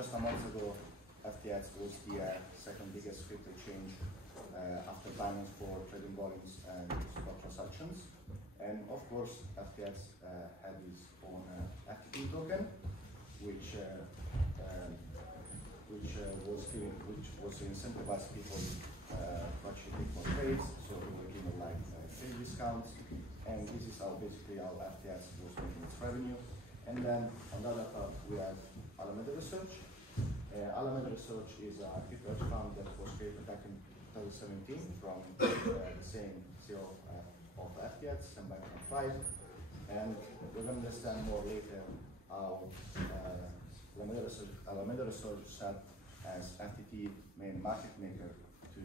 just a month ago, FTX was the second biggest crypto exchange after Binance for trading volumes and spot transactions. And of course, FTX had its own FTT token, which was to incentivize people to actually take more trades, so they were given like trade discounts. And this is how basically how FTX was making its revenue. And then on the other part, we have Alameda Research. Alameda Research is a crypto hedge fund that was created back in 2017 from the same CEO of FTX and back in 5. And we're going to understand more later how Alameda Research sat as FTT main market maker to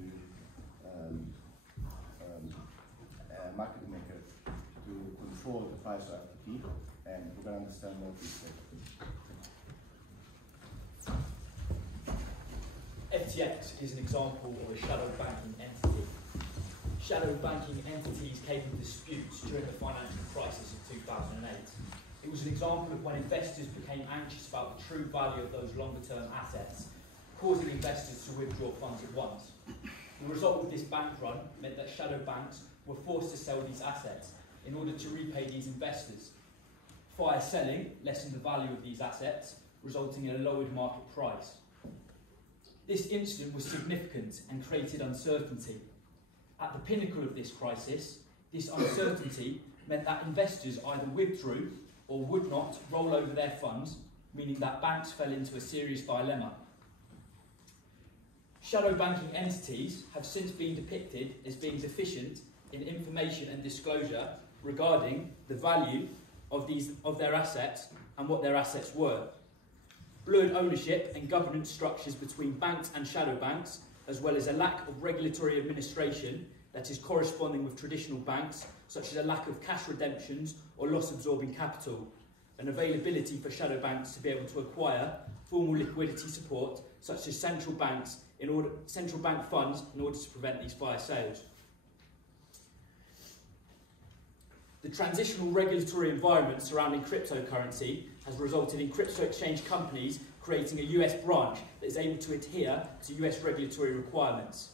control the price of FTT, and we're going to understand more detail. FTX is an example of a shadow banking entity. Shadow banking entities came into disputes during the financial crisis of 2008. It was an example of when investors became anxious about the true value of those longer-term assets, causing investors to withdraw funds at once. The result of this bank run meant that shadow banks were forced to sell these assets in order to repay these investors. Fire selling lessened the value of these assets, resulting in a lowered market price. This incident was significant and created uncertainty. At the pinnacle of this crisis, this uncertainty meant that investors either withdrew or would not roll over their funds, meaning that banks fell into a serious dilemma. Shadow banking entities have since been depicted as being deficient in information and disclosure regarding the value of their assets and what their assets were. Blurred ownership and governance structures between banks and shadow banks, as well as a lack of regulatory administration that is corresponding with traditional banks, such as a lack of cash redemptions or loss-absorbing capital, and availability for shadow banks to be able to acquire formal liquidity support, such as central bank funds, in order to prevent these fire sales. The transitional regulatory environment surrounding cryptocurrency has resulted in crypto exchange companies creating a US branch that is able to adhere to US regulatory requirements.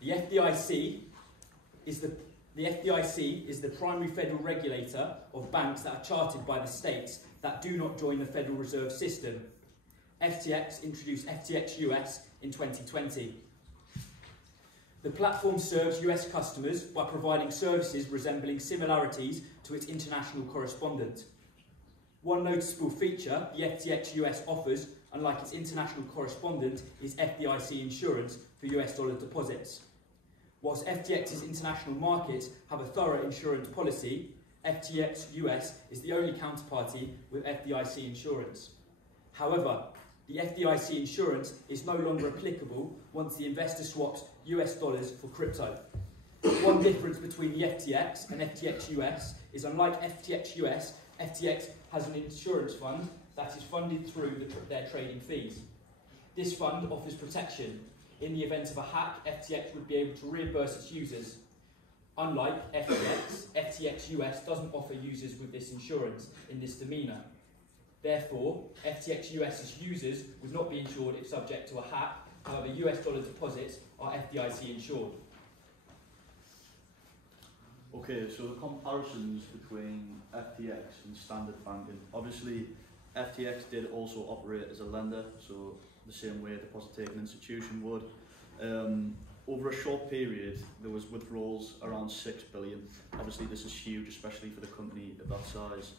The FDIC is the primary federal regulator of banks that are chartered by the states that do not join the Federal Reserve System. FTX introduced FTX US in 2020. The platform serves US customers by providing services resembling similarities to its international correspondent. One noticeable feature the FTX US offers, unlike its international correspondent, is FDIC insurance for US dollar deposits. Whilst FTX's international markets have a thorough insurance policy, FTX US is the only counterparty with FDIC insurance. However, the FDIC insurance is no longer applicable once the investor swaps US dollars for crypto. One difference between the FTX and FTX US is, unlike FTX US, FTX has an insurance fund that is funded through their trading fees. This fund offers protection. In the event of a hack, FTX would be able to reimburse its users. Unlike FTX, FTX US doesn't offer users with this insurance in this demeanour. Therefore, FTX US's users would not be insured if subject to a hack. However, US dollar deposits are FDIC insured. Okay, so the comparisons between FTX and standard banking. Obviously, FTX did also operate as a lender, so the same way a deposit-taking institution would. Over a short period, there was withdrawals around 6 billion. Obviously, this is huge, especially for the company of that size.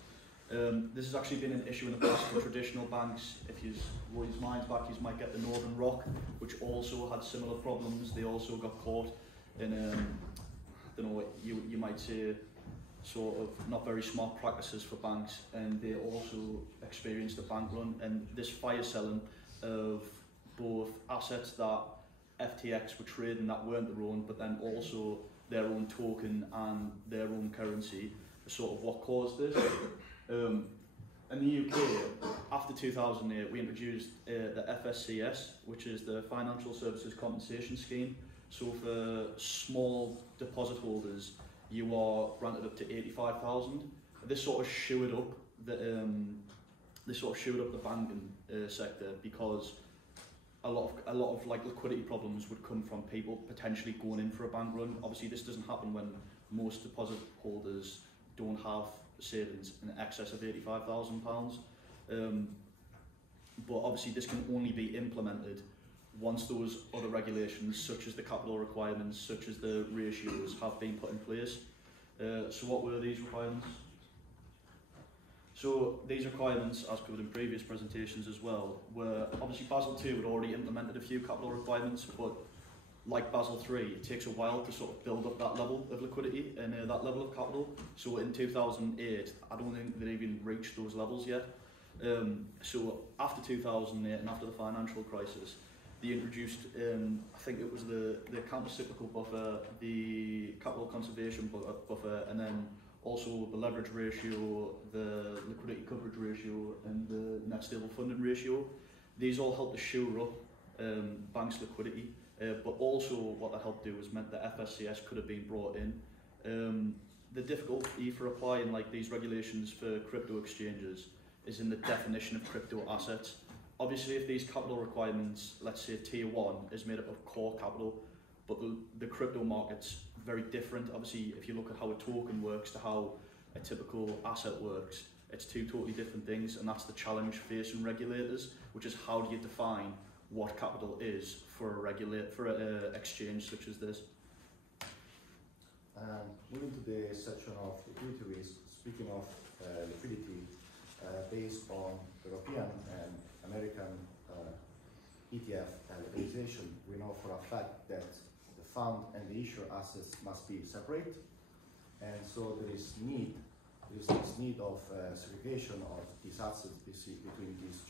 This has actually been an issue in the past for traditional banks. If you roll your minds back, you might get the Northern Rock, which also had similar problems. They also got caught in, I don't know what you might say, sort of not very smart practices for banks, and they also experienced a bank run. And this fire selling of both assets that FTX were trading that weren't their own, but then also their own token and their own currency, is sort of what caused this. In the UK, after 2008, we introduced the FSCS, which is the Financial Services Compensation Scheme. So for small deposit holders, you are granted up to 85,000. This sort of shored up the they sort of shoot up the banking sector because a lot of like liquidity problems would come from people potentially going in for a bank run. Obviously, this doesn't happen when most deposit holders don't have savings in excess of £85,000. But obviously, this can only be implemented once those other regulations, such as the capital requirements, such as the ratios, have been put in place. So what were these requirements? So these requirements, as covered in previous presentations as well, were obviously Basel II had already implemented a few capital requirements, but like Basel III, it takes a while to sort of build up that level of liquidity and that level of capital. So in 2008, I don't think they even reached those levels yet. So after 2008 and after the financial crisis, they introduced, I think it was the counter-cyclical buffer, the capital conservation buffer, and then also the leverage ratio, the liquidity coverage ratio, and the net stable funding ratio. These all help to shore up banks' liquidity, but also what that helped do was meant that FSCS could have been brought in. The difficulty for applying like these regulations for crypto exchanges is in the definition of crypto assets. Obviously, if these capital requirements, let's say tier 1, is made up of core capital, but the crypto market's very different. Obviously, if you look at how a token works to how a typical asset works, it's two totally different things, and that's the challenge facing regulators, which is how do you define what capital is for an exchange such as this. Moving to the section of liquidity risk, speaking of liquidity, based on European and American ETF legalization, we know for a fact that the fund and the issuer assets must be separate, and so there is this need of segregation of these assets between these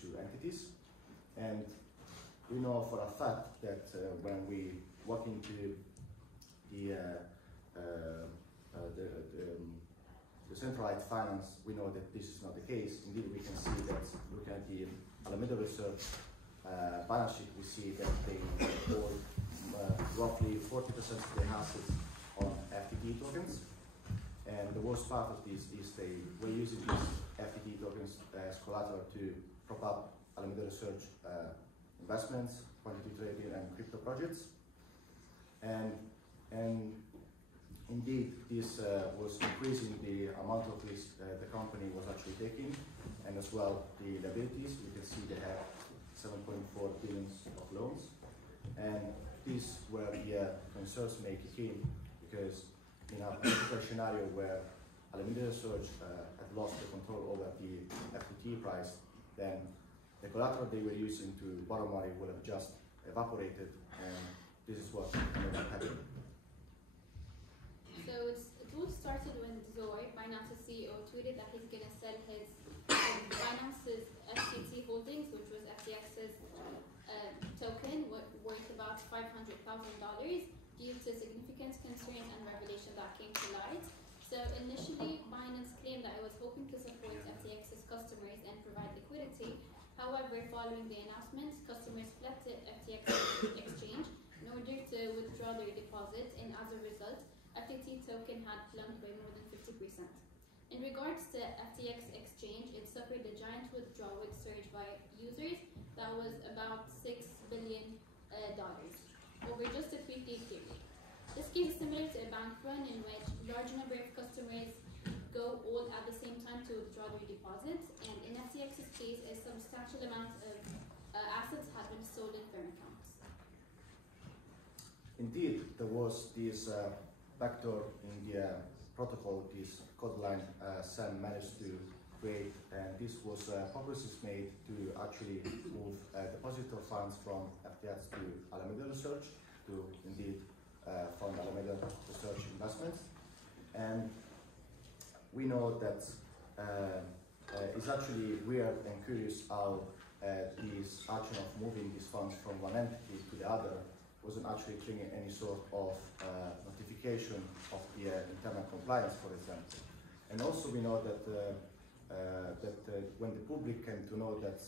two entities. And we know for a fact that when we walk into the centralized finance, we know that this is not the case. Indeed, we can see that looking at the Alameda Research balance sheet, we see that they hold roughly 40% of their assets on FTT tokens. And the worst part of this is they were using these FTT tokens as collateral to prop up Alameda Research investments, quantitative trading, and crypto projects. And indeed, this was increasing the amount of risk the company was actually taking, and as well the liabilities. We can see they have 7.4 billion of loans, and these were the concerns may kick in, because in a particular scenario where Alameda Research had lost the control over the FTT price, then the collateral they were using to borrow money would have just evaporated, and this is what ended up happening. So it all started when Zoe, Binance's CEO, tweeted that he's going to sell his Binance's FTT holdings, which was FTX's token, worth about $500,000, due to significant concerns and revelation that came to light. So initially, Binance claimed that it was hoping to support FTX's customers and provide liquidity. However, following the announcement, customers fled to FTX exchange in order to withdraw their deposit, and as a result, FTT token had plumped by more than 50%. In regards to FTX exchange, it suffered a giant withdrawal surge by users that was about $6 billion over just a 3-day period. This case is similar to a bank run in which a large number of customers go all at the same time to withdraw their deposits, and in FTX's case, a substantial amount of assets had been stolen from accounts. Indeed, there was this backdoor in the protocol, this code line Sam managed to create, and this was progress made to actually move depositor funds from FTX to Alameda Research to indeed fund Alameda Research investments. And we know that it's actually weird and curious how this action of moving these funds from one entity to the other wasn't actually triggering any sort of notification of the internal compliance, for example. And also we know that when the public came to know that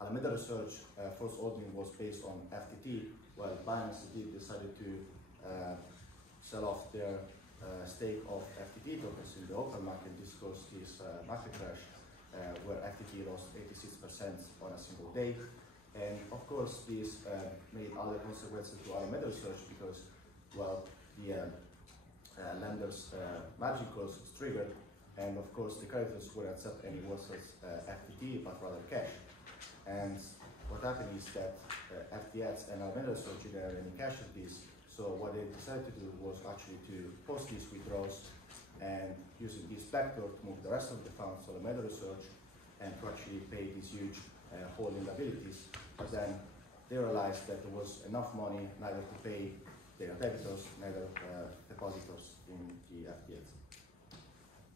Alameda Research first holding was based on FTT, well, Binance decided to sell off their stake of FTT tokens in the open market. This caused this market crash where FTT lost 86% on a single day. And of course, this made other consequences to our meta research because, well, the lenders' margin calls was triggered, and of course, the creditors wouldn't accept any worse FTT but rather cash. And what happened is that FTX and our meta research didn't have any cash at this. So what they decided to do was actually to post these withdrawals and using this backdoor to move the rest of the funds to the meta research and to actually pay these huge holding liabilities. But then they realized that there was enough money neither to pay their debitors, neither depositors in the FTX.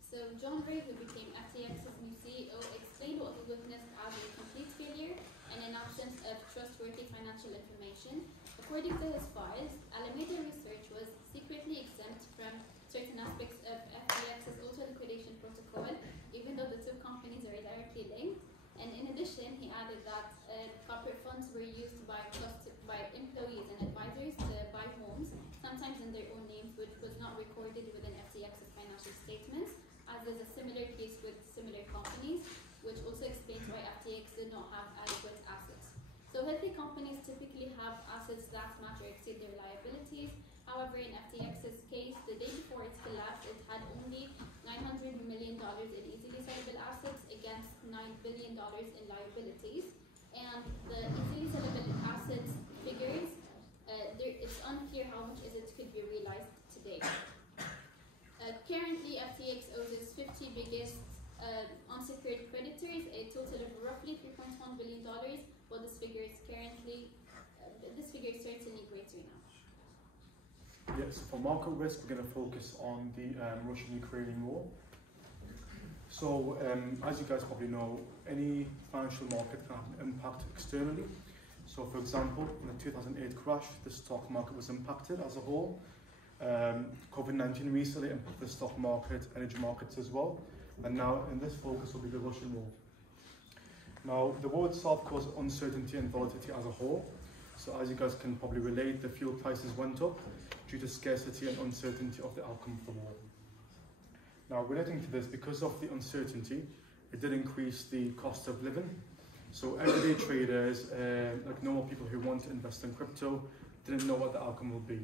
So John Ray, who became FTX's new CEO, explained what he witnessed as a complete failure and an absence of trustworthy financial information. According to his files, Alameda Research was secretly exempt from certain aspects of FTX's auto-liquidation protocol, even though the two companies are directly linked. And in addition, he added that corporate funds were used by employees and advisors to buy homes, sometimes in their own names, which was not recorded within FTX's financial statements, as is a similar case with similar companies, which also explains why FTX did not have adequate assets. So healthy companies typically have assets that match or exceed their liabilities. However, in FTX's case, the day before its collapse, it had only $900 million in easily sellable assets against $9 billion in liabilities. And the easily sellable assets figures, it's unclear how much it could be realized today. Currently, FTX owes its 50 biggest unsecured creditors a total of roughly $3.1 billion, but this figure is certainly greater now. Yes, for market risk, we're going to focus on the Russian-Ukrainian war. So, as you guys probably know, any financial market can have an impact externally. So, for example, in the 2008 crash, the stock market was impacted as a whole. COVID-19 recently impacted the stock market, energy markets as well. And now, in this focus, will be the Russian war. Now, the war itself caused uncertainty and volatility as a whole. So, as you guys can probably relate, the fuel prices went up due to scarcity and uncertainty of the outcome of the war. Now, relating to this, because of the uncertainty, it did increase the cost of living. So everyday traders, like normal people who want to invest in crypto, didn't know what the outcome will be.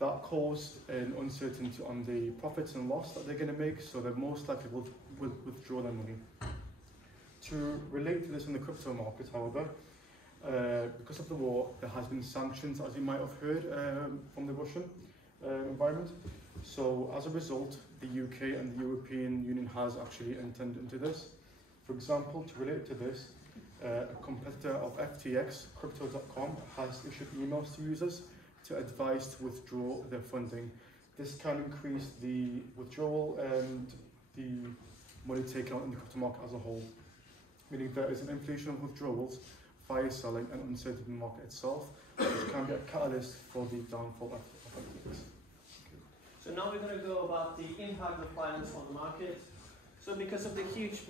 That caused an uncertainty on the profits and loss that they're going to make, so they most likely will withdraw their money. To relate to this in the crypto market, however, because of the war, there has been sanctions, as you might have heard, from the Russian environment. So as a result, the UK and the European Union has actually entered into this. For example, to relate to this, a competitor of FTX, Crypto.com, has issued emails to users to advise to withdraw their funding. This can increase the withdrawal and the money taken out in the crypto market as a whole, meaning there is an inflation of withdrawals, fire selling and uncertainty in the market itself, which can be a catalyst for the downfall of FTX. So now we're going to go about the impact of Binance on the market. So because of the huge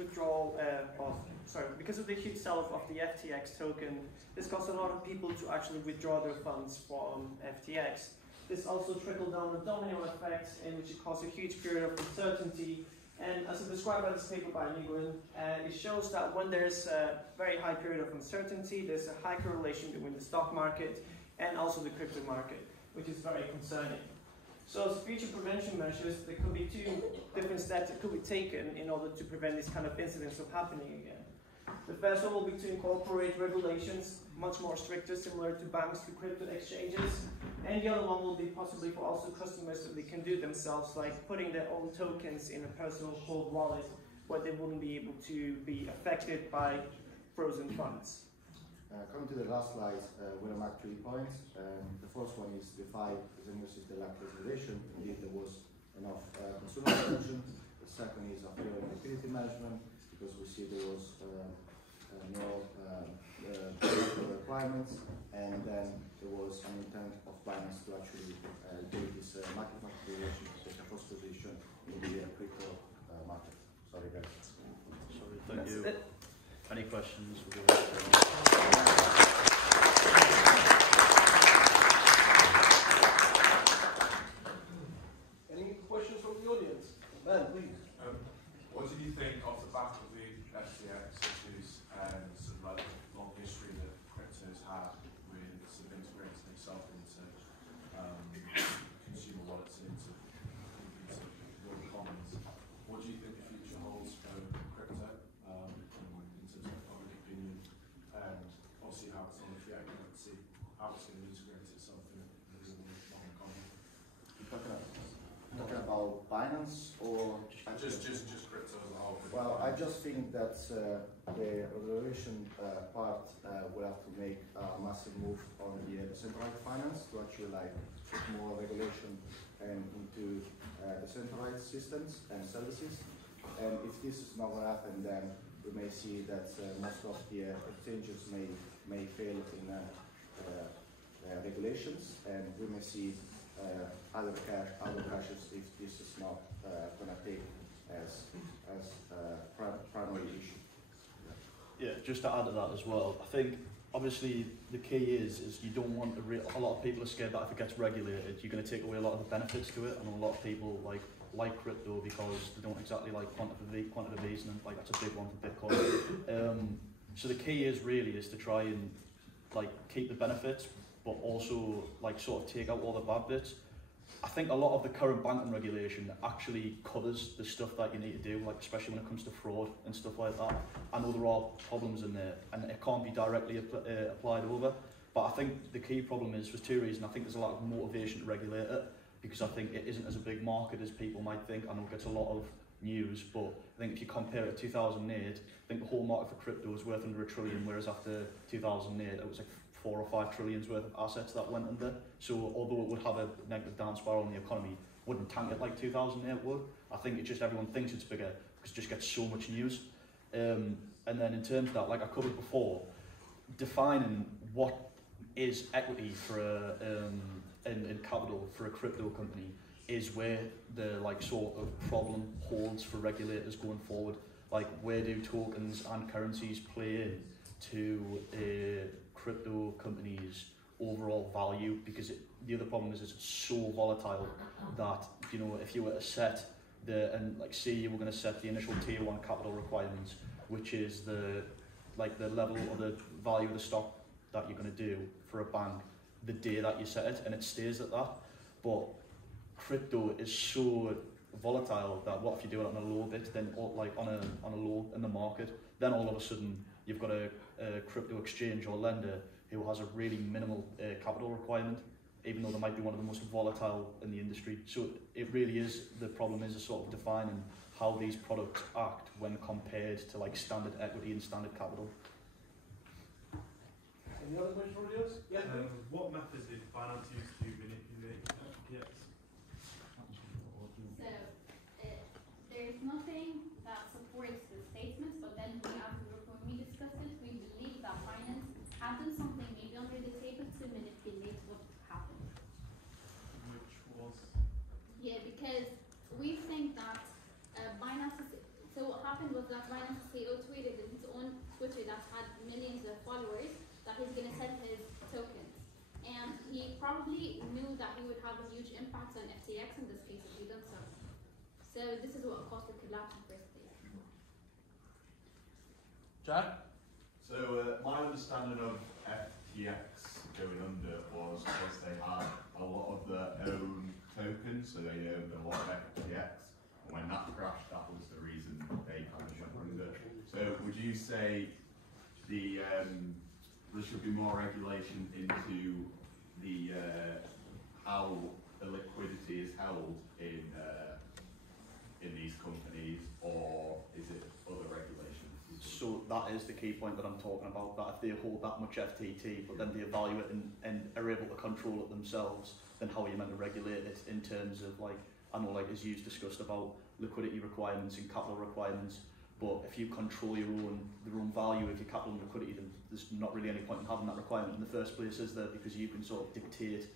because of the huge sell-off of the FTX token, this caused a lot of people to actually withdraw their funds from FTX. This also trickled down a domino effect in which it caused a huge period of uncertainty. And as described by this paper by Nguyen, it shows that when there's a very high period of uncertainty, there's a high correlation between the stock market and also the crypto market, which is very concerning. So as future prevention measures, there could be two different steps that could be taken in order to prevent these kind of incidents from happening again. The first one will be to incorporate regulations much more stricter, similar to banks to crypto exchanges. And the other one will be possibly for also customers that they can do themselves, like putting their own tokens in a personal cold wallet where they wouldn't be able to be affected by frozen funds. Coming to the last slide, we'll mark 3 points. The first one is the 5 businesses that lack regulation. Indeed, there was enough consumer protection. The second is a fair liquidity management, because we see there was no requirements, and then there was an intent of Binance to actually do this market regulation to take a first position in the crypto market. Sorry, guys. Sorry, thank you. Any questions? Any Please. What do you think off the back of the FTX issues and sort of like the long history that crypto's had with sort of integrating itself into consumer wallets and into world economies? What do you think the future holds for crypto in terms of public opinion, and obviously how it's on the fiat currency, how it's going to integrate itself in the world economy? Talking about Binance or just crypto as a whole? Well, I just think that the regulation part will have to make a massive move on the decentralized finance to actually like put more regulation into decentralized systems and services. And if this is not going to happen, then we may see that most of the exchanges may fail in regulations, and we may see other crashes if this is not going to take as primary issue. Yeah, just to add to that as well, I think obviously the key is you don't want a lot of people are scared that if it gets regulated, you're going to take away a lot of the benefits to it, and a lot of people like crypto because they don't exactly like quantitative easing, like that's a big one for Bitcoin. So the key is to try and like keep the benefits, but also like sort of take out all the bad bits. I think a lot of the current banking regulation actually covers the stuff that you need to do, like especially when it comes to fraud and stuff like that. I know there are problems in there, and it can't be directly applied over. But I think the key problem is for two reasons. I think there's a lot of motivation to regulate it, because I think it isn't as a big market as people might think. I know it gets a lot of news, but I think if you compare it to 2008, I think the whole market for crypto was worth under $1 trillion, whereas after 2008 it was like 4 or 5 trillions worth of assets that went under. So although it would have a negative down spiral in the economy, wouldn't tank it like 2008 would. I think it's just everyone thinks it's bigger because it just gets so much news. And then in terms of that, like I covered before, defining what is equity for in capital for a crypto company is where the like sort of problem holds for regulators going forward. Like where do tokens and currencies play in to crypto companies' overall value, because the other problem is it's so volatile that, you know, if you were to set say you were going to set the initial tier 1 capital requirements, which is the level or the value of the stock that you're going to do for a bank the day that you set it, and it stays at that. But crypto is so volatile that what if you do it on a low bit, then like on a low in the market, then all of a sudden you've got a crypto exchange or lender who has a really minimal capital requirement, even though they might be one of the most volatile in the industry. So it really is, the problem is a sort of defining how these products act when compared to like standard equity and standard capital. Any other questions for you? Yeah. What method did Binance use to manipulate FTX? So there's nothing that supports the statements, but then when we discussed it, we believe that Binance had done something maybe under the table to manipulate what happened. Which was? Yeah, because we think that so what happened was that Binance's CEO tweeted in his own Twitter that had millions of followers that he's going to sell his tokens. And he probably knew that he would have a huge impact on FTX in this case if he done so. So this is what caused the collapse in first place. Jack? So my understanding of FTX going under was because they had a lot of their own tokens, so they owned a lot of FTX. And when that crashed, that was the reason they kind of went under. So would you say there should be more regulation into the how the liquidity is held in these companies, or is it other regulations? So that is the key point that I'm talking about, that if they hold that much FTT, but then they evaluate and are able to control it themselves, then how are you meant to regulate it in terms of, like, I know, like as you've discussed about liquidity requirements and capital requirements, but if you control the own value of your capital and liquidity, then there's not really any point in having that requirement in the first place, is there? Because you can sort of dictate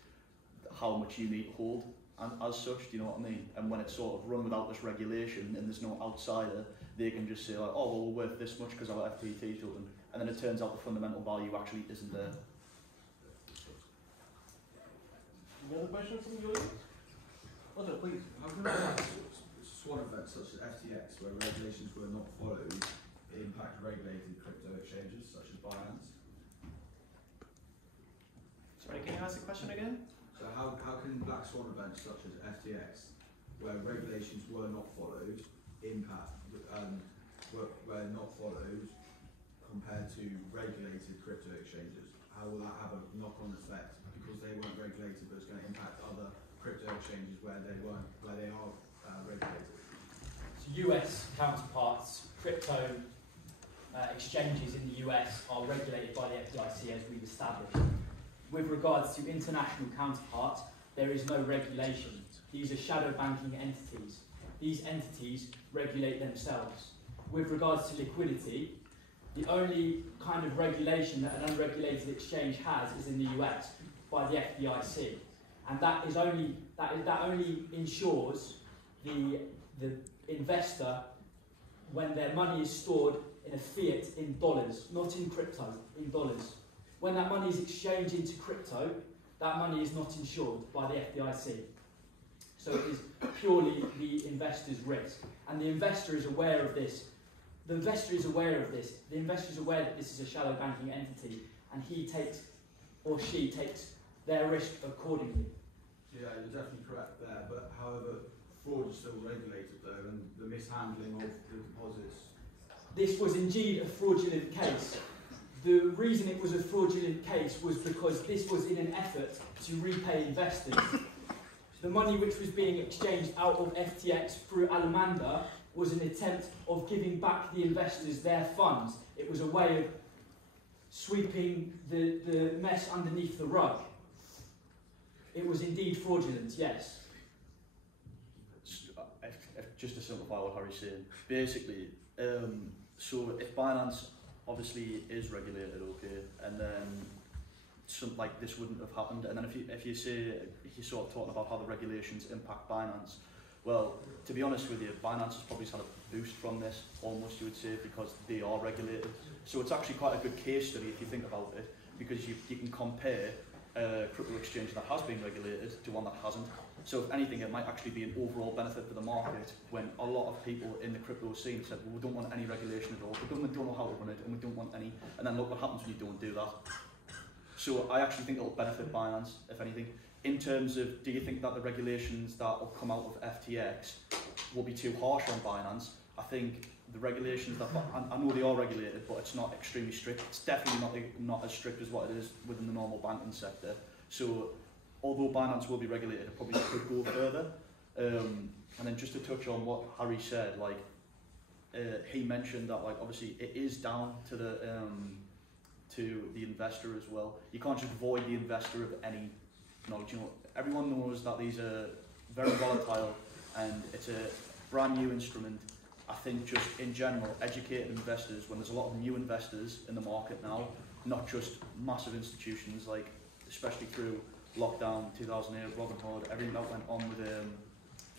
how much you need to hold, and as such, do you know what I mean? And when it's sort of run without this regulation and there's no outsider, they can just say like, oh well, we're worth this much because our FTT token, and then it turns out the fundamental value actually isn't there. Any other questions from you? Okay, please. Swan events such as FTX, where regulations were not followed, impact regulated crypto exchanges such as Binance? Sorry, can you ask the question again? So how can black swan events such as FTX, where regulations were not followed, were not followed compared to regulated crypto exchanges? How will that have a knock-on effect because they weren't regulated, but it's going to impact other crypto exchanges where they are regulated? So US counterparts, crypto exchanges in the US are regulated by the FDIC as we've established. With regards to international counterparts, there is no regulation. These are shadow banking entities. These entities regulate themselves. With regards to liquidity, the only kind of regulation that an unregulated exchange has is in the US by the FDIC, and that only ensures the investor when their money is stored in a fiat in dollars, not in crypto, in dollars. When that money is exchanged into crypto, that money is not insured by the FDIC. So it is purely the investor's risk. And the investor is aware of this. The investor is aware of this. The investor is aware that this is a shallow banking entity, and he takes, or she takes, their risk accordingly. Yeah, you're definitely correct there, but however, fraud is still regulated though, and the mishandling of the deposits. This was indeed a fraudulent case. The reason it was a fraudulent case was because this was in an effort to repay investors. The money which was being exchanged out of FTX through Alamanda was an attempt of giving back the investors their funds. It was a way of sweeping the mess underneath the rug. It was indeed fraudulent, yes. Just to simplify what Harry's saying, basically, so if Binance obviously is regulated, okay, and then something like this wouldn't have happened, and then if you sort of talking about how the regulations impact Binance, well, to be honest with you, Binance has probably had a boost from this, almost you would say, because they are regulated. So it's actually quite a good case study if you think about it, because you can compare a crypto exchange that has been regulated to one that hasn't. So if anything, it might actually be an overall benefit for the market when a lot of people in the crypto scene said, well, we don't want any regulation at all, the government don't know how to run it, and we don't want any, and then look what happens when you don't do that. So I actually think it'll benefit Binance, if anything. In terms of, do you think that the regulations that will come out of FTX will be too harsh on Binance? I think the regulations that, I know they are regulated, but it's not extremely strict. It's definitely not as strict as what it is within the normal banking sector. So although Binance will be regulated, it probably could go further. And then just to touch on what Harry said, like he mentioned that, like, obviously it is down to the investor as well. You can't just void the investor of any knowledge. You know, everyone knows that these are very volatile and it's a brand new instrument. I think just in general, educating investors, when there's a lot of new investors in the market now, not just massive institutions, like especially through lockdown, 2008, Robinhood, everything that went on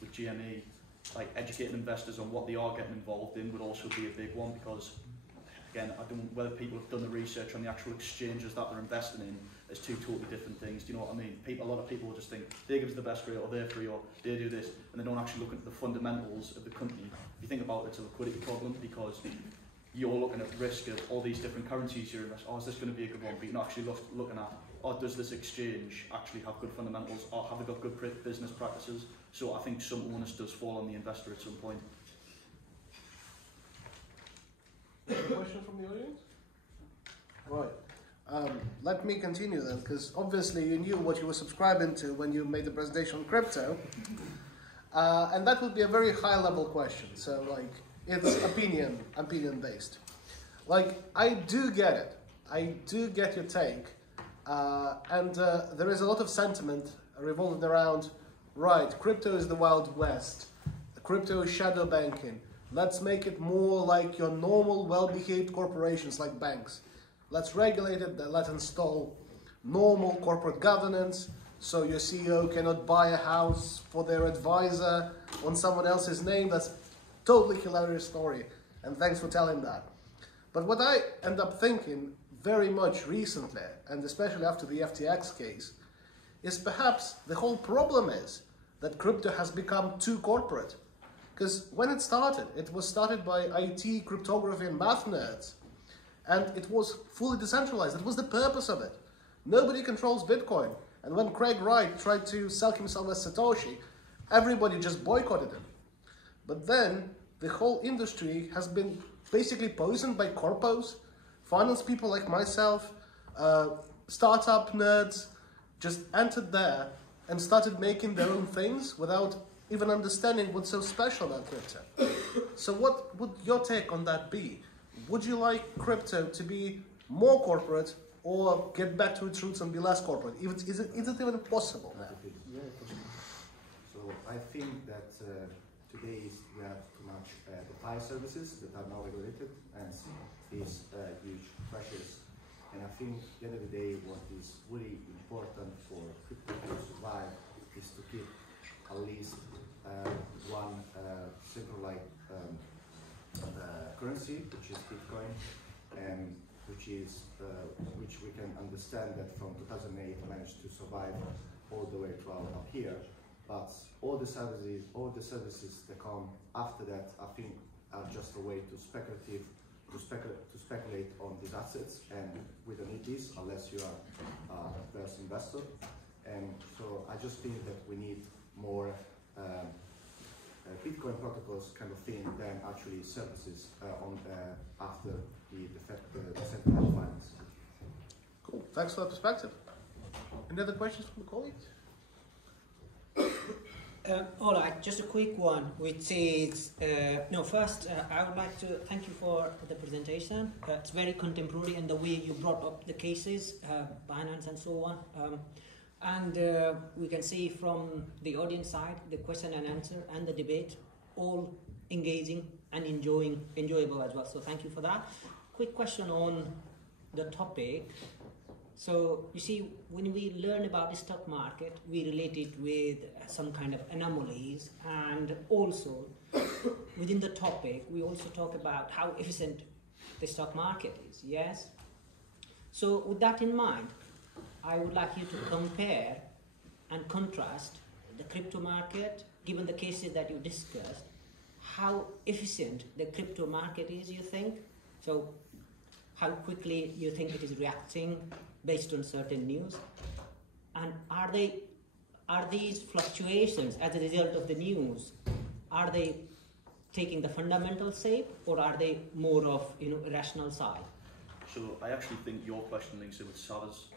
with GME, like educating investors on what they are getting involved in would also be a big one, because again, I don't know whether people have done the research on the actual exchanges that they're investing in as two totally different things. Do you know what I mean? A lot of people will just think they give us the best rate, or they're free, or they do this, and they don't actually look at the fundamentals of the company. If you think about it, it's a liquidity problem, because you're looking at risk of all these different currencies you're investing. Oh, is this going to be a good one? But you're not actually looking at, oh, does this exchange actually have good fundamentals, or have they got good business practices? So I think some onus does fall on the investor at some point. Question from the audience? Right. Let me continue then, because obviously you knew what you were subscribing to when you made the presentation on crypto. And that would be a very high level question. So like, it's opinion based. Like, I do get it. I do get your take. And there is a lot of sentiment revolving around, right, crypto is the Wild West. Crypto is shadow banking. Let's make it more like your normal, well-behaved corporations like banks. Let's regulate it, let's install normal corporate governance, so your CEO cannot buy a house for their advisor on someone else's name. That's totally hilarious story, and thanks for telling that. But what I end up thinking very much recently, and especially after the FTX case, is perhaps the whole problem is that crypto has become too corporate. Because when it was started by IT, cryptography and math nerds. And it was fully decentralized. It was the purpose of it. Nobody controls Bitcoin. And when Craig Wright tried to sell himself as Satoshi, everybody just boycotted him. But then the whole industry has been basically poisoned by corpos, finance people like myself, startup nerds just entered there and started making their own things without even understanding what's so special about crypto. So what would your take on that be? Would you like crypto to be more corporate or get back to its roots and be less corporate? Is it even possible now? Yeah, possible. So I think that today we have too much DeFi services that are not regulated and these huge pressures. And I think at the end of the day, what is really important for crypto to survive is to keep at least one centralized currency, which is Bitcoin, and which we can understand that from 2008 managed to survive all the way to up here. But all the services that come after that, I think, are just a way to speculate on these assets, and we don't need this unless you are a first investor. And so I just think that we need more Bitcoin protocols kind of thing than actually services after the decentralized finance. Cool. Thanks for that perspective. Any other questions from the colleagues? All right, just a quick one, which is, first, I would like to thank you for the presentation. It's very contemporary in the way you brought up the cases, Binance and so on. And we can see from the audience side, the question and answer and the debate, all engaging and enjoyable as well. So thank you for that. Quick question on the topic. So you see, when we learn about the stock market, we relate it with some kind of anomalies, and also within the topic, we also talk about how efficient the stock market is, yes? So with that in mind, I would like you to compare and contrast the crypto market, given the cases that you discussed, how efficient the crypto market is, you think? So how quickly you think it is reacting based on certain news, and are these fluctuations as a result of the news, are they taking the fundamental shape, or are they more of irrational side? So I actually think your question links in with Sava's.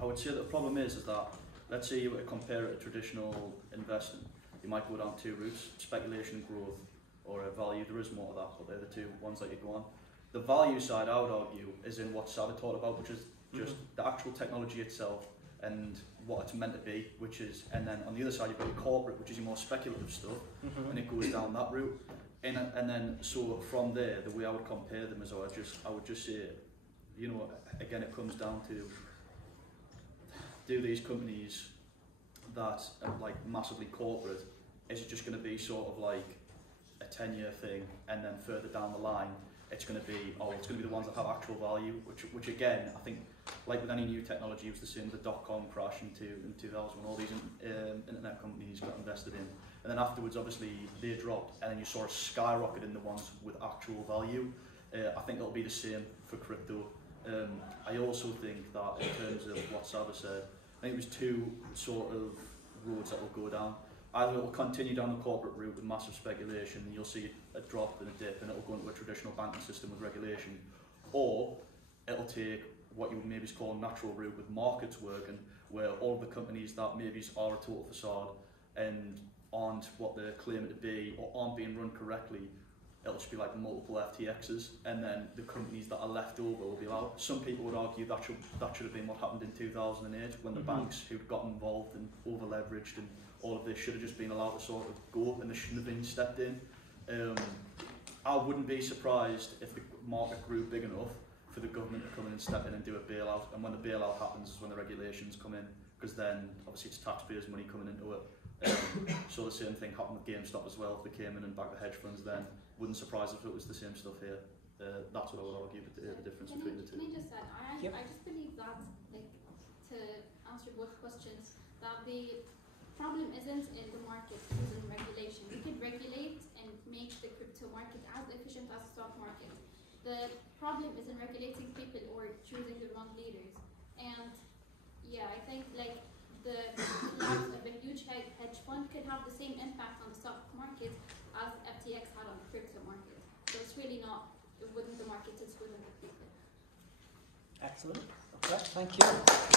I would say that the problem is that, let's say you were to compare it to traditional investing, you might go down two routes: speculation and growth, or a value. There is more to that, but they're the two ones that you go on. The value side, I would argue, is in what Sava talked about, which is just the actual technology itself and what it's meant to be, and then on the other side you've got your corporate, which is your more speculative stuff, and it goes down that route. And then so from there, the way I would compare them is I would just say, again, it comes down to, do these companies that are like massively corporate, is it just going to be sort of like a 10-year thing, and then further down the line it's going to be the ones that have actual value, which again, I think, like with any new technology, it was the same with the dot-com crash in 2000 when all these internet companies got invested in, and then afterwards obviously they dropped, and then you saw a skyrocket in the ones with actual value. I think it'll be the same for crypto. I also think that in terms of what Sava said, I think it was two sort of roads that will go down. Either it will continue down the corporate route with massive speculation, and you'll see a drop and a dip, and it will go into a traditional banking system with regulation, or it'll take what you would maybe call a natural route with markets working, where all of the companies that maybe are a total facade and aren't what they're claiming to be or aren't being run correctly, it'll just be like multiple FTXs, and then the companies that are left over will be allowed. Some people would argue that should have been what happened in 2008 when the banks who'd got involved and over leveraged and all of this should have just been allowed to sort of go, and they shouldn't have been stepped in. I wouldn't be surprised if the market grew big enough for the government to come in and step in and do a bailout, and when the bailout happens is when the regulations come in, because then obviously it's taxpayers' money coming into it. So the same thing happened with GameStop as well. If they came in and backed the hedge funds, then wouldn't surprise if it was the same stuff here. That's what I would argue, the difference between the two. Can I just add, I just believe that, like, to answer both questions, that the problem isn't in the market choosing regulation. We could regulate and make the crypto market as efficient as the stock market. The problem is in regulating people or choosing the wrong leaders. And yeah, I think like the collapse of a huge hedge fund could have the same impact on the stock market as FTX had on the crypto market. So it's really not within the market, it's within the people. Excellent. Okay, thank you.